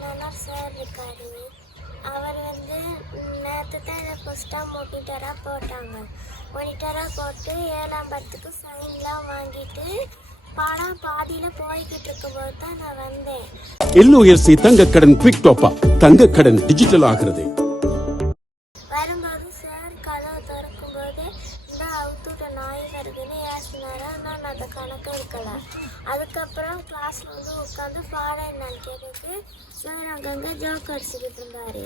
Krishnanar sir இருக்காரு. அவர் வந்து நேற்று தான் இதை ஃபஸ்ட்டாக மோனிட்டராக போட்டாங்க. மோனிட்டராக போட்டு ஏழாம் பத்துக்கு சைன்லாம் வாங்கிட்டு பாடம் பாதியில் போய்கிட்டு இருக்கும்போது தான் நான் வந்தேன். எல்ஓஎஸ்சி தங்கக்கடன் குவிக் டாப்பா தங்கக்கடன் டிஜிட்டல் ஆகிறது. வரும்போது சார் கதவை திறக்கும்போது இந்த அவுத்துட்ட நாய் வருதுன்னு ஏசினாரா? நான் அதை கணக்கு இருக்கல அதுக்கப்புறம் கிளாஸில் வந்து உட்காந்து பாடம் என்னன்னு கேட்டதுக்கு சார் அங்கங்கே ஜோக் அடிச்சுக்கிட்டு இருந்தார்.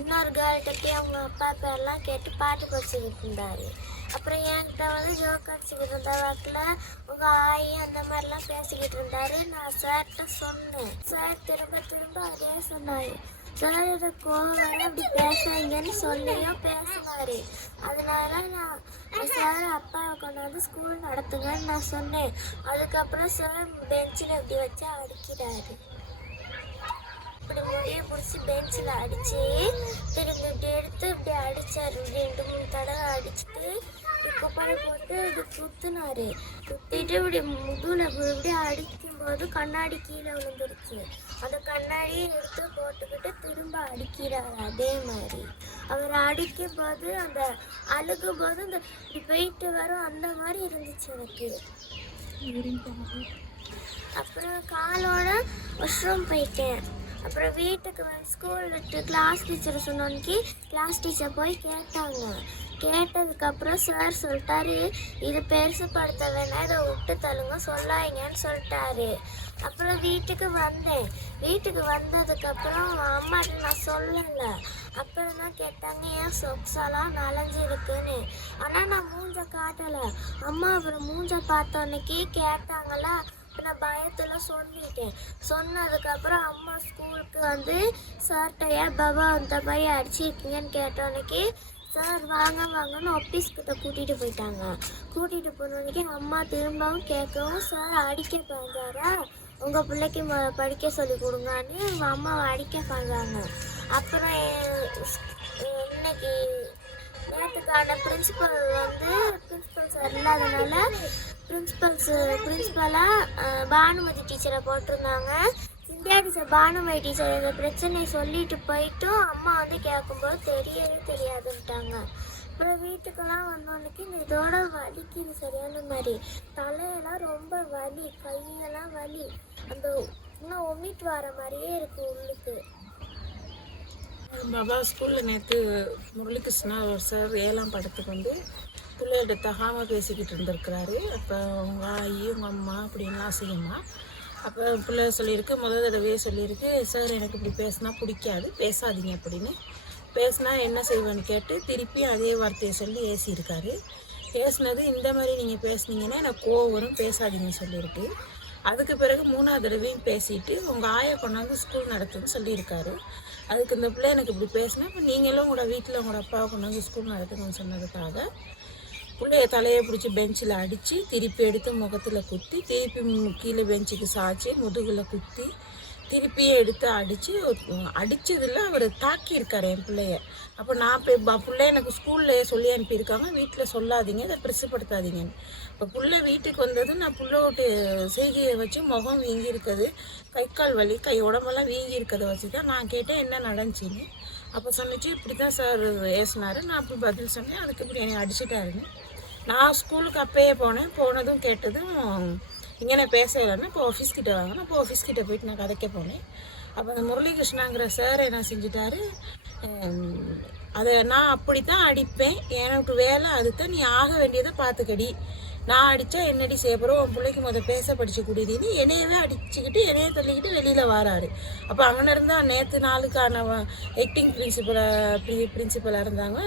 இன்னொரு கேர்ள்கிட்ட போய் அவங்க அப்பா பேர்லாம் கேட்டு பாட்டு படிச்சுக்கிட்டு இருந்தார். அப்புறம் என்கிட்ட வந்து ஜோக் அடிச்சுக்கிட்டு இருந்த வாக்கில் உங்கள் ஆயி அந்த மாதிரிலாம் பேசிக்கிட்டு இருந்தார் நான் சார்கிட்ட சொன்னேன். சார் திரும்ப திரும்ப அதே சொன்னார். சார் கோவம் கோவம் அப்படி பேசாதீங்கன்னு சொல்லியும் பேசினாரு. அதனால நான் சார் அப்பாவை கொண்டாந்து ஸ்கூல் நடத்துங்கன்னு நான் சொன்னேன். அதுக்கப்புறம் சார் பெஞ்சில் இப்படி வச்சு அடிக்கிறாரு. இப்படி முடிய பிடிச்சி பெஞ்சில் அடிச்சு திரும்பி இப்படி எடுத்து இப்படி அடிச்சாரு. ரெண்டு மூணு தடவை அடிச்சுட்டு இப்படி குப்பரை போட்டு இது குத்துனாரு. குத்திட்டு இப்படி முதுகுல இப்படி அடிக்கும்போது கண்ணாடி கீழே விழுந்துருச்சு. அந்த கண்ணாடியை எடுத்து போட்டுக்கிட்டு திரும்ப அடிக்கிறார். அதே மாதிரி அவர் அடிக்கும் போது அந்த அழுகும் போது அந்த இப்படி போயிட்டு வரும். அந்த மாதிரி இருந்துச்சு எனக்கு. அப்புறம் காலோட வாஷ்ரூம் போயிட்டேன். அப்புறம் வீட்டுக்கு ஸ்கூல் விட்டு கிளாஸ் டீச்சர் சொன்னோன்னைக்கு கிளாஸ் டீச்சர் போய் கேட்டாங்க. கேட்டதுக்கப்புறம் சார் சொல்லிட்டாரு இது பெருசுப்படுத்த வேணாம் இதை விட்டு தள்ளுங்க சொல்லாதீங்கன்னு சொல்லிட்டாரு. அப்புறம் வீட்டுக்கு வந்தேன். வீட்டுக்கு வந்ததுக்கப்புறம் அம்மாட்ட நான் சொல்லலை. அப்புறம் தான் கேட்டாங்க ஏன் சொக்ஸெல்லாம் நலஞ்சிருக்குன்னு. இருக்குன்னு ஆனால் நான் மூஞ்ச காட்டலை. அம்மா அப்புறம் மூஞ்ச பார்த்தோன்னைக்கு கேட்டாங்களா நான் பயத்தில் சொல்லிட்டேன். சொன்னதுக்கப்புறம் அம்மா ஸ்கூலுக்கு வந்து சார்கிட்ட ஏன் பாபா அந்த மாதிரி அடிச்சிருக்கீங்கன்னு கேட்டோன்னைக்கு சார் வாங்க வாங்கன்னு ஆஃபீஸ்கிட்ட கூட்டிகிட்டு போயிட்டாங்க. கூட்டிகிட்டு போனோடனே அம்மா திரும்பவும் கேட்கவும் சார் அடிக்க பாஞ்சாரா? உங்கள் பிள்ளைக்கு ம படிக்க சொல்லி கொடுங்கன்னு. உங்கள் அம்மாவை அடிக்க பண்ணுறாங்க அப்புறம் இன்னைக்கு அந்த பிரின்சிபல் வந்து பிரின்சிபல் சார் இல்லாதனால பிரின்சிபல்ஸ் பிரின்சிபலாக பானுமதி டீச்சரை போட்டிருந்தாங்க. இந்தியா டீச்சர் பானுமதி டீச்சர் இந்த பிரச்சனையை சொல்லிட்டு போயிட்டும் அம்மா வந்து கேட்கும்போது தெரியவே தெரியாதுன்ட்டாங்க. அப்புறம் வீட்டுக்கெல்லாம் வந்தோன்னைக்கு இந்த இதோட வலிக்குது சரியான மாதிரி. தலையெல்லாம் ரொம்ப வலி கையெல்லாம் வலி. அந்த இன்னும் ஒமிட் வர மாதிரியே இருக்குது உள்ளுக்கு. பாபா ஸ்கூலில் நேற்று முரளிகிருஷ்ணா ஒரு சார் ஏழாம் படத்துக்கு வந்து பிள்ளைகிட்ட தகாமல் பேசிக்கிட்டு இருந்திருக்கிறாரு. அப்போ உங்க ஆயி உங்கள் அம்மா அப்படின்லாம் அசிங்கம்மா அப்போ பிள்ளை சொல்லியிருக்கு முதல் தடவையே சொல்லியிருக்கு சார் எனக்கு இப்படி பேசினா பிடிக்காது பேசாதீங்க அப்படின்னு. பேசினா என்ன செய்வேன்னு கேட்டு திருப்பி அதே வார்த்தையை சொல்லி ஏசியிருக்காரு. பேசுனது இந்த மாதிரி நீங்கள் பேசுனீங்கன்னா எனக்கு கோவம் பேசாதீங்கன்னு சொல்லியிருக்கு. அதுக்கு பிறகு மூணாவது தடவையும் பேசிட்டு உங்கள் ஆயை கொண்டாந்து ஸ்கூல் நடத்துன்னு சொல்லியிருக்காரு. அதுக்கு இந்த பிள்ளை எனக்கு இப்படி பேசினா இப்போ நீங்களும் உங்களோட வீட்டில் உங்களோட அப்பாவை கொண்டாந்து ஸ்கூல் நடத்துங்கன்னு சொன்னதுக்காக பிள்ளைய தலையை பிடிச்சி பெஞ்சில் அடித்து திருப்பி எடுத்து முகத்தில் குத்தி திருப்பி கீழே பெஞ்சுக்கு சாய்ச்சி முதுகில் குத்தி திருப்பியே எடுத்து அடித்து அடித்ததில் அவர் தாக்கியிருக்கார் என் பிள்ளைய. அப்போ நான் இப்போ பிள்ளை எனக்கு ஸ்கூல்லையே சொல்லி அனுப்பியிருக்காங்க. வீட்டில் சொல்லாதீங்க இதை பிரசுப்படுத்தாதீங்கன்னு இப்போ பிள்ளை வீட்டுக்கு வந்தது நான் பிள்ளையோட்டு விட்டு செய்கையை வச்சு முகம் வீங்கி இருக்குது கை கால் வலி கை உடம்பெல்லாம் வீங்கி இருக்கிறத வச்சு தான் நான் கேட்டேன் என்ன நடந்துச்சின்னு. அப்போ சொன்னிச்சு இப்படி தான் சார் ஏசினாரு. நான் அப்படி பதில் சொன்னேன். அதுக்கு இப்படி என்னை அடிச்சிட்டாருன்னு. நான் ஸ்கூலுக்கு அப்பயே போனேன். போனதும் கேட்டதும் இங்கே நான் பேசலைன்னா இப்போ ஆஃபீஸ் கிட்ட வாங்கினா இப்போ ஆஃபீஸ் கிட்ட போயிட்டு நான் கதைக்க போனேன். அப்போ அந்த முரளிகிருஷ்ணாங்கிற சார் என்ன செஞ்சிட்டாரு? அதை நான் அப்படி தான் அடிப்பேன். எனக்கு வேலை அதுதான் நீ ஆக வேண்டியதை பார்த்துக்கடி. நான் அடித்தா என்னடி செய்யப்போகிறோம் உன் பிள்ளைக்கு முதல் பேச படிச்சு குடிதின்னு என்னையவே அடிச்சுக்கிட்டு என்னைய தள்ளிக்கிட்டு வெளியில் வராரு. அப்போ அங்கே இருந்தால் நேற்று நாளுக்கான ஆக்டிங் ப்ரி பிரின்சிபலாக இருந்தாங்க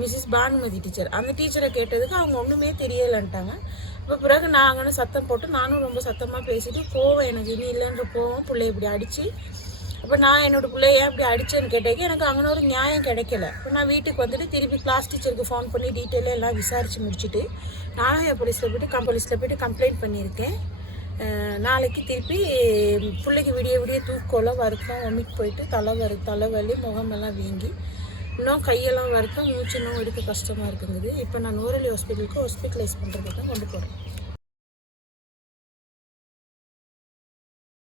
மிஸ்ஸஸ் பானுமதி டீச்சர் அந்த டீச்சரை கேட்டதுக்கு அவங்க ஒன்றுமே தெரியலைன்ட்டாங்க. அப்போ பிறகு நான் அங்கே சத்தம் போட்டு நானும் ரொம்ப சத்தமாக பேசிட்டு கோவம் எனக்கு இனி இல்லைன்ற கோவம் பிள்ளை இப்படி அடித்து அப்போ நான் என்னோட பிள்ளைய ஏன் இப்படி அடிச்சேன்னு கேட்டதுக்கு எனக்கு அங்கே ஒரு நியாயம் கிடைக்கல. இப்போ நான் வீட்டுக்கு வந்துட்டு திருப்பி கிளாஸ் டீச்சருக்கு ஃபோன் பண்ணி டீட்டெயிலாக எல்லாம் விசாரித்து முடிச்சுட்டு நானும் என் போலீஸில் போயிட்டு கம் போலீஸில் போயிட்டு கம்ப்ளைண்ட் பண்ணியிருக்கேன். நாளைக்கு திருப்பி பிள்ளைக்கு விடிய விடிய தூக்கம்லாம் வருத்தம் ஒமிட் போயிட்டு தலை வரு தலைவலி முகமெல்லாம் வீங்கி இன்னும் கையெல்லாம் வறுக்கும் மூச்சு இன்னும் எடுக்க கஷ்டமாக இருக்குங்குது. இப்போ நான் நூரலி ஹாஸ்பிட்டலுக்கு ஹாஸ்பிட்டலைஸ் பண்ணுறதுக்கு தான் கொண்டு போகிறேன்